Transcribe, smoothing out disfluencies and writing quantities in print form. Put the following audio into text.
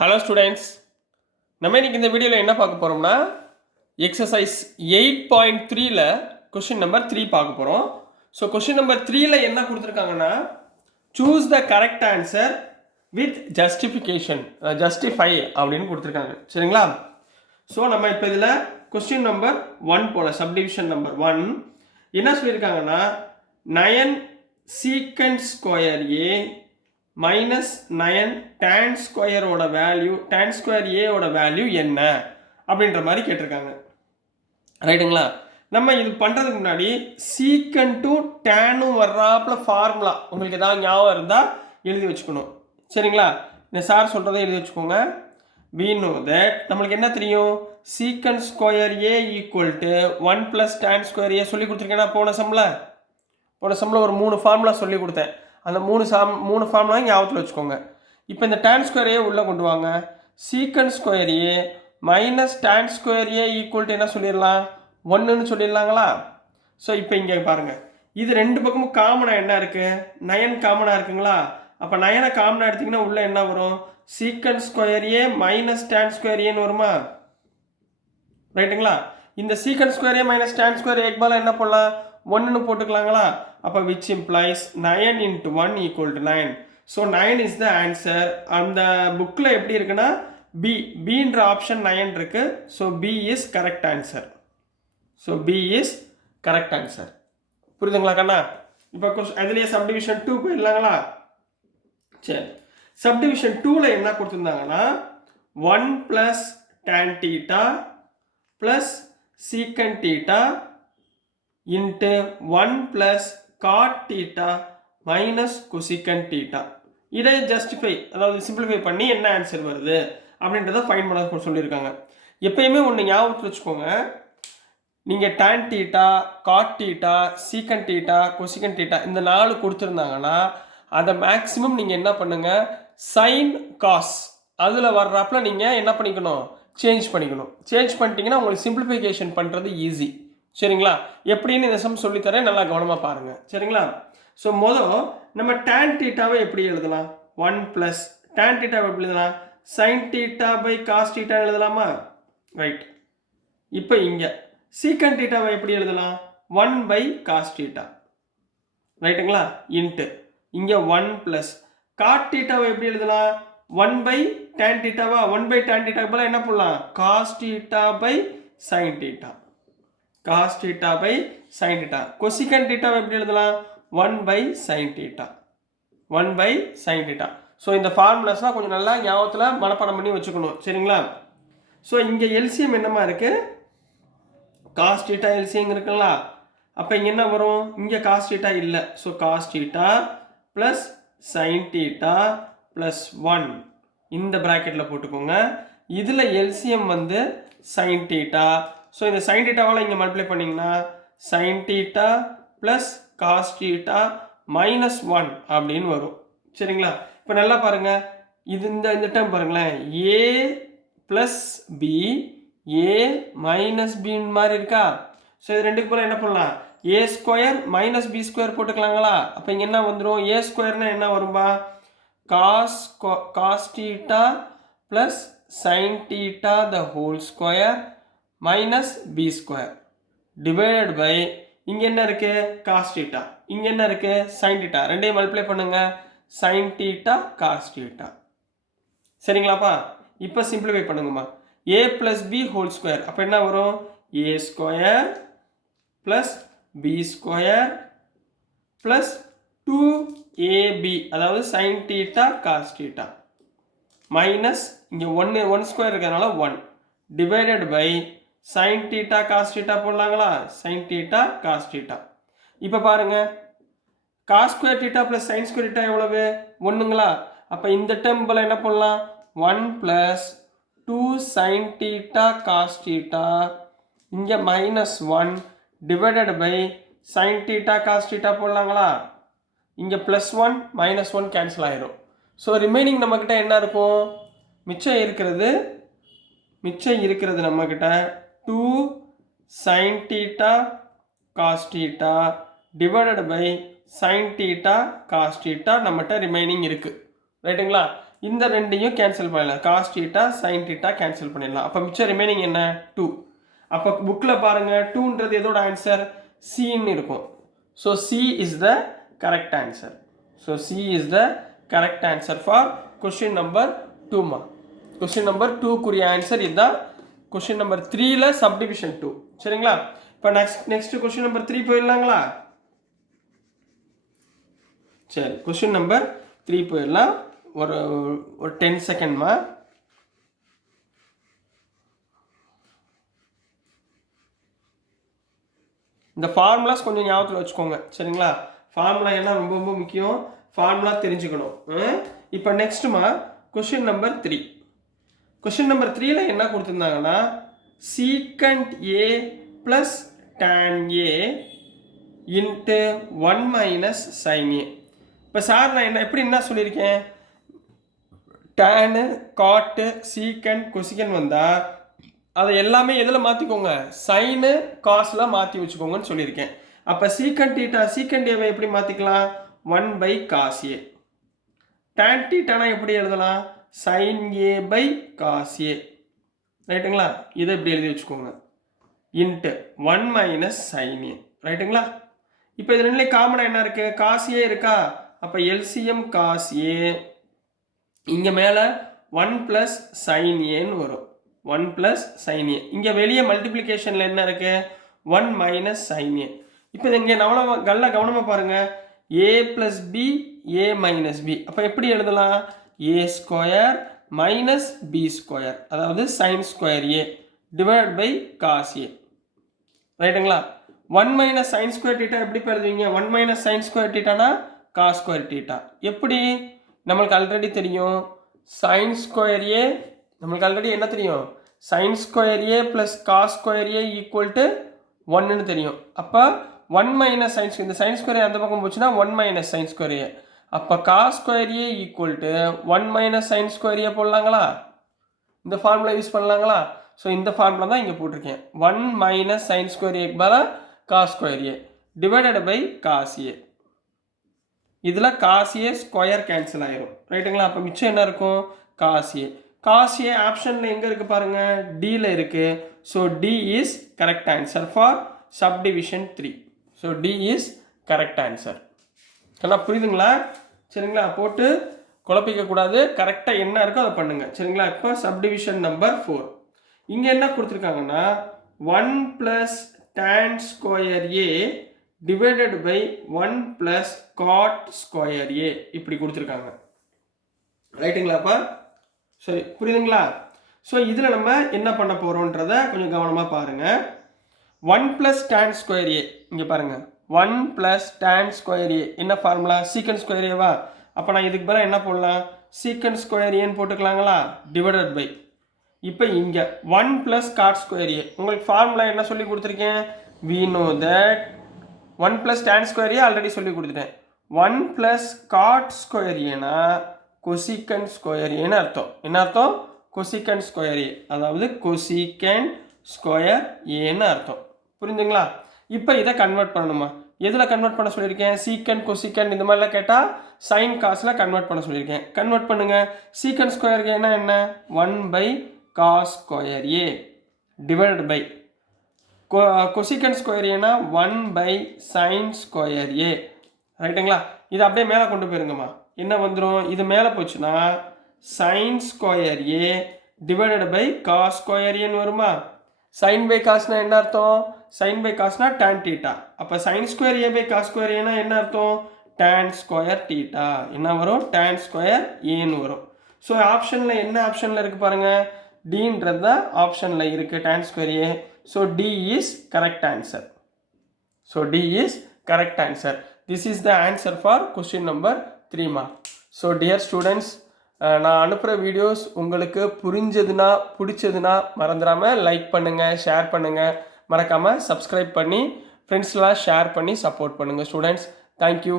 Hello students, நம்ம இன்னைக்கு இந்த வீடியோவில் என்ன பார்க்க போகிறோம்னா எக்ஸசைஸ் 8.3ல் கொஷின் நம்பர் 3 பார்க்க போகிறோம். ஸோ கொஷின் நம்பர் 3ல் என்ன கொடுத்துருக்காங்கன்னா choose the correct answer with justification justify அப்படின்னு கொடுத்துருக்காங்க. சரிங்களா? ஸோ நம்ம இப்போ இதில் கொஸ்டின் நம்பர் 1 போல சப்டிவிஷன் நம்பர் 1 என்ன சொல்லியிருக்காங்கன்னா 9 secant square A minus 9 tan ஸ்கொயரோட வேல்யூ tan ஸ்கொயர் ஏவோட வேல்யூ என்ன அப்படின்ற மாதிரி கேட்டிருக்காங்க. ரைட்டுங்களா? நம்ம இது பண்ணுறதுக்கு முன்னாடி சீக்கண்ட்டும் டேனும் வர்றாப்புல ஃபார்முலா உங்களுக்கு ஏதாவது ஞாபகம் இருந்தால் எழுதி வச்சுக்கணும். சரிங்களா? இந்த சார் சொல்கிறத எழுதி வச்சுக்கோங்க. we know that நம்மளுக்கு என்ன தெரியும், secant square A equal to 1 + tan square A சொல்லி கொடுத்துருக்கேன்னா போன சம்மில் ஒரு 3 ஃபார்முலா சொல்லி கொடுத்தேன். அந்த மூணு ஃபார்முலா ஞாபகத்தில் வச்சுக்கோங்க. இப்போ இந்த tan ஸ்கொயர் ஏ உள்ளே கொண்டு வாங்க. Secant square A minus tan square A equal to என்ன சொல்லிடலாம், 1ன்னு சொல்லிடலாங்களா? ஸோ இப்போ இங்கே பாருங்கள், இது ரெண்டு பக்கமும் காமனாக என்ன இருக்குது, 9 காமனாக இருக்குங்களா? அப்போ 9 காமனாக எடுத்திங்கன்னா உள்ளே என்ன வரும், secant square A minus tan square ஏன்னு வருமா? ரைட்டுங்களா? இந்த secant square A minus tan square ஏக்கு பதிலாக என்ன போடலாம், 1ன்னு போட்டுக்கலாங்களா? அப்போ which implies 9 into 1 equal to 9. So 9 is the answer. அந்த புக்கில் எப்படி இருக்குன்னா பின்ற ஆப்ஷன் 9 இருக்கு. So B is correct answer. புரியுதுங்களா கண்ணா? இப்போ அதுலேயே சப்டிவிஷன் 2 போயிடலாங்களா? சரி, சப்டிவிஷன் 2ல் என்ன கொடுத்துருந்தாங்கன்னா 1 + tan θ + secant θ into 1 + cot θ minus cosecant θ. இதை ஜஸ்டிஃபை, அதாவது சிம்பிளிஃபை பண்ணி என்ன ஆன்சர் வருது அப்படின்றத ஃபைண்ட் பண்ண சொல்லியிருக்காங்க. எப்பயுமே ஒன்று ஞாபகத்தில் வச்சுக்கோங்க, நீங்கள் tan θ, cot θ, secant θ, cosecant θ இந்த 4 கொடுத்துருந்தாங்கன்னா அதை மேக்ஸிமம் நீங்கள் என்ன பண்ணுங்கள், சைன் காஸ் அதில் வர்றாப்புல நீங்கள் என்ன பண்ணிக்கணும், சேஞ்ச் பண்ணிட்டீங்கன்னா உங்களுக்கு சிம்பிளிஃபிகேஷன் பண்ணுறது ஈஸி. சரிங்களா? எப்படின்னு இந்த சம் சொல்லித்தரேன், நல்லா கவனமாக பாருங்கள். சரிங்களா? ஸோ நம்ம tan θவை எப்படி எழுதலாம், 1 + tan θவை எப்படி எழுதலாம், sin θ cos θ எழுதலாமா? ரைட். இப்போ இங்கே secant θவை எப்படி எழுதலாம், 1 cos θ. ரைட்டுங்களா? இன்ட்டு இங்கே 1 + cot θவை எப்படி எழுதலாம், 1 tan θவா, 1 tan θக்கு பதிலாக என்ன பண்ணலாம், cos θ sin θ. cos θ sin θ. cosecant θவை எப்படி எழுதலாம், 1 sin θ. ஸோ இந்த ஃபார்முலாஸ்லாம் கொஞ்சம் நல்லா ஞாபகத்தில் மனப்பாடம் பண்ணி வச்சுக்கணும். சரிங்களா? ஸோ இங்கே எல்சிஎம் என்னமா இருக்குது, cos θ எல்சிஎம் இருக்குங்களா? அப்போ இங்கே என்ன வரும், இங்கே cos θ இல்லை. ஸோ cos θ + sin θ + 1 இந்த ப்ராக்கெட்டில் போட்டுக்கோங்க. இதில் எல்சிஎம் வந்து sin θ. ஸோ இந்த sin θவால் இங்கே மல்டிப்ளை பண்ணிங்கன்னா sin θ + cos θ - 1 அப்படின்னு வரும். சரிங்களா? இப்போ நல்லா பாருங்கள், இது இந்த டேர்ம் பாருங்களேன், a + b a - b மாதிரி இருக்கா? ஸோ இது ரெண்டுக்கு போல என்ன பண்ணலாம், a² - b² போட்டுக்கலாங்களா? அப்போ இங்கே என்ன வந்துடும், a² என்ன வரும்பா, cos θ + sin θ the whole square minus b² divided by இங்கே என்ன இருக்கு, cos θ, இங்கே என்ன இருக்கு, sin θ. ரெண்டையும் மல்டிப்ளை பண்ணுங்க, sin θ cos θ. சரிங்களாப்பா? இப்போ simplify பண்ணுங்கம்மா. a + b whole square அப்போ என்ன வரும், a² + b² + 2ab அதாவது sin θ cos θ மைனஸ் இங்கே 1² இருக்கிறதுனால 1 டிவைடட் பை sin θ cos θ போடலாங்களா, sin θ cos θ. இப்போ பாருங்க, cos² θ + sin² θ எவ்வளவு, 1ங்களா? அப்போ இந்த டேர்ம் போல என்ன பண்ணலாம், 1 + 2 sin θ cos θ இங்கே -1 டிவைடட் பை sin θ cos θ போடலாங்களா? இங்கே +1 -1 கேன்சல் ஆயிரும். ஸோ ரிமைனிங் நம்மக்கிட்ட என்ன இருக்கும், மிச்சம் இருக்கிறது நம்மக்கிட்ட 2 sin θ cos θ divided by sin θ cos θ நம்மகிட்ட ரிமைனிங் இருக்குது. ரைட்டுங்களா? இந்த ரெண்டையும் கேன்சல் பண்ணிடலாம். Cos theta sine theta cancel பண்ணிடலாம். அப்போ மிச்சம் ரிமைனிங் என்ன 2. அப்போ புக்கில் பாருங்கள் 2ன்றது எதோட ஆன்சர் சின்னு இருக்கும். So C is the correct answer. So C is the correct answer for question number 2மா. கொஸ்டின் நம்பர் 2க்குரிய ஆன்சர் இதுதான். கொஸ்டின் நம்பர் 3ல சப்டிவிஷன் 2. சரிங்களா? இப்போ நெக்ஸ்ட் கொஸ்டின் நம்பர் 3 போயிடலாங்களா? சரி, கொஸ்டின் நம்பர் 3 போயிடலாம். ஒரு 10 செகண்ட்மா. இந்த ஃபார்முலாஸ் கொஞ்சம் ஞாபகத்தில் வச்சுக்கோங்க. சரிங்களா? ஃபார்முலா என்ன ரொம்ப ரொம்ப முக்கியம். ஃபார்முலா தெரிஞ்சுக்கணும். இப்போ நெக்ஸ்ட்டுமா கொஸ்டின் நம்பர் 3. கொஸ்டின் நம்பர் 3ல என்ன கொடுத்துருந்தாங்கன்னா secant A plus tan A into 1 minus sine A. இப்போ சார் நான் என்ன சொல்லியிருக்கேன், டேனு காட்டு சீக்கண்ட் கொசிக்கன் வந்தால் அதை எல்லாமே எதில் மாற்றிக்கோங்க, சைனு காஸில் மாற்றி வச்சுக்கோங்கன்னு சொல்லியிருக்கேன். அப்போ சீக்கண்ட் டீட்டா சீக்கண்ட் ஏவை எப்படி மாற்றிக்கலாம், 1 பை காஸ் ஏ. டேன் டீட்டானா எப்படி எழுதலாம், sine A by cos A. ரைட்டுங்களா? இதை இப்படி எழுதி வச்சுக்கோங்க. Into 1 minus sine A. ரைட்டுங்களா? இப்போ இது ரெண்டுலேயும் காமனாக என்ன இருக்குது, காஸ் ஏ இருக்கா. அப்போ எல்சிஎம் காஸ் ஏ இங்கே மேலே 1 ப்ளஸ் சைன் ஏன்னு வரும். 1 ப்ளஸ் சைன் ஏ. இங்கே வெளியே மல்டிப்ளிகேஷனில் என்ன இருக்குது, 1 மைனஸ் சைன் ஏ. இப்போ இது இங்கே கவனமாக பாருங்கள், A plus B A minus B. அப்போ எப்படி எழுதலாம், A square minus B square, அதாவது sine square A divide by cos A. ரைட்டுங்களா? 1 மைனஸ் சைன் ஸ்கொயர் டீட்டா எப்படி எழுதுவீங்க, 1 மைனஸ் சைன் ஸ்கொயர் டீட்டானா காஸ் ஸ்கொயர் டீட்டா. எப்படி, நம்மளுக்கு ஆல்ரெடி தெரியும் சைன் ஸ்கொயர் ஏ, நம்மளுக்கு ஆல்ரெடி என்ன தெரியும், sine square A plus cos square A equal to 1ன்னு தெரியும். அப்போ 1 மைனஸ் சைன் ஸ்கொயர், இந்த சைன் ஸ்கொயர் அந்த பக்கம் போச்சுன்னா 1 மைனஸ் சைன் ஸ்கொயர் ஏ. அப்போ cos square A equal to 1 minus sine square A போடலாங்களா, இந்த ஃபார்முலா யூஸ் பண்ணலாங்களா. ஸோ இந்த ஃபார்முலா தான் இங்கே போட்டிருக்கேன். 1 மைனஸ் சைன் ஸ்கொயர் ஏக்கு பதிலாக cos square A divided by cos A. இதில் காஸ் ஏ ஸ்கொயர் கேன்சல் ஆயிரும். ரைட்டுங்களா? அப்போ மிச்சம் என்ன இருக்கும், காஸ் ஏ. காஸ் ஏ ஆப்ஷனில் எங்கே இருக்குது பாருங்கள், டியில் இருக்குது. So D is correct answer for subdivision 3. So D is correct answer. நல்லா புரியுதுங்களா? சரிங்களா? போட்டு குழப்பிக்கக்கூடாது, கரெக்டாக என்ன இருக்கோ அதை பண்ணுங்கள். சரிங்களா? இப்போ சப்டிவிஷன் நம்பர் 4. இங்கே என்ன கொடுத்துருக்காங்கன்னா 1 plus tan square A divided by 1 plus cot square A இப்படி கொடுத்துருக்காங்க. ரைட்டுங்களாப்பா? சரி, புரியுதுங்களா? ஸோ இதில் நம்ம என்ன பண்ண போகிறோன்றத கொஞ்சம் கவனமாக பாருங்கள். 1 ப்ளஸ் tan ஸ்கொயர் ஏ, இங்கே பாருங்கள் 1 ப்ளஸ் tan ஸ்கொயர் ஏ என்ன ஃபார்முலா, சீக்கண்ட் ஸ்கொயர் ஏவா. அப்போ நான் இதுக்கு பதிலாக என்ன போடலாம், சீக்கண்ட் ஸ்கொயர் ஏன்னு போட்டுக்கலாங்களா, டிவைடட் பை. இப்போ இங்கே 1 ப்ளஸ் காட் ஸ்கொயர் ஏ, உங்களுக்கு ஃபார்முலா என்ன சொல்லி கொடுத்துருக்கேன், we know that 1 plus tan square A already சொல்லி கொடுத்துட்டேன். 1 ப்ளஸ் காட் ஸ்கொயர் ஏனா கொசிகண்ட் ஸ்கொயர் ஏன்னு அர்த்தம். என்ன அர்த்தம், கொசிகண்ட் ஸ்கொயர் ஏ, அதாவது கொசிகண்ட் ஸ்கொயர் ஏன்னு அர்த்தம். புரிஞ்சுங்களா? இப்போ இதை கன்வெர்ட் பண்ணணுமா, எதில் கன்வெர்ட் பண்ண சொல்லியிருக்கேன், சீக்கண்ட் கொசிகண்ட் இந்த மாதிரிலாம் கேட்டால் சைன் காசில் கன்வெர்ட் பண்ண சொல்லியிருக்கேன். கன்வெர்ட் பண்ணுங்கள். சீக்கண்ட் ஸ்கொயர் ஏன்னா என்ன, 1 by cos square A divided by cosecant square ஏனா 1 பை சைன் ஸ்கொயர் ஏ. ரைட்டுங்களா? இது அப்படியே மேலே கொண்டு போயிருங்கம்மா. என்ன வந்துடும், இது மேலே போச்சுன்னா sine square A divided by cos square ஏன்னு வருமா. சைன் பை காஸ்னா என்ன அர்த்தம், சைன் பை காஸ்னா டேன் டீட்டா. அப்போ sine square A by cos square ஏனா என்ன அர்த்தம், டேன் ஸ்கொயர் டீட்டா. என்ன வரும், டேன் ஸ்கொயர் ஏன்னு வரும். ஸோ ஆப்ஷனில் என்ன ஆப்ஷனில் இருக்குது பாருங்கள், டின்றது தான் ஆப்ஷனில் இருக்குது, tan square A. So D is correct answer. So D is correct answer. This is the answer for question number 3மா. ஸோ டியர் ஸ்டூடெண்ட்ஸ், நான் அனுப்புகிற வீடியோஸ் உங்களுக்கு புரிஞ்சதுன்னா பிடிச்சதுன்னா மறந்துடாமல் லைக் பண்ணுங்கள், ஷேர் பண்ணுங்கள், மறக்காமல் சப்ஸ்கிரைப் பண்ணி ஃப்ரெண்ட்ஸ்லாம் ஷேர் பண்ணி சப்போர்ட் பண்ணுங்கள் ஸ்டூடெண்ட்ஸ். தேங்க்யூ.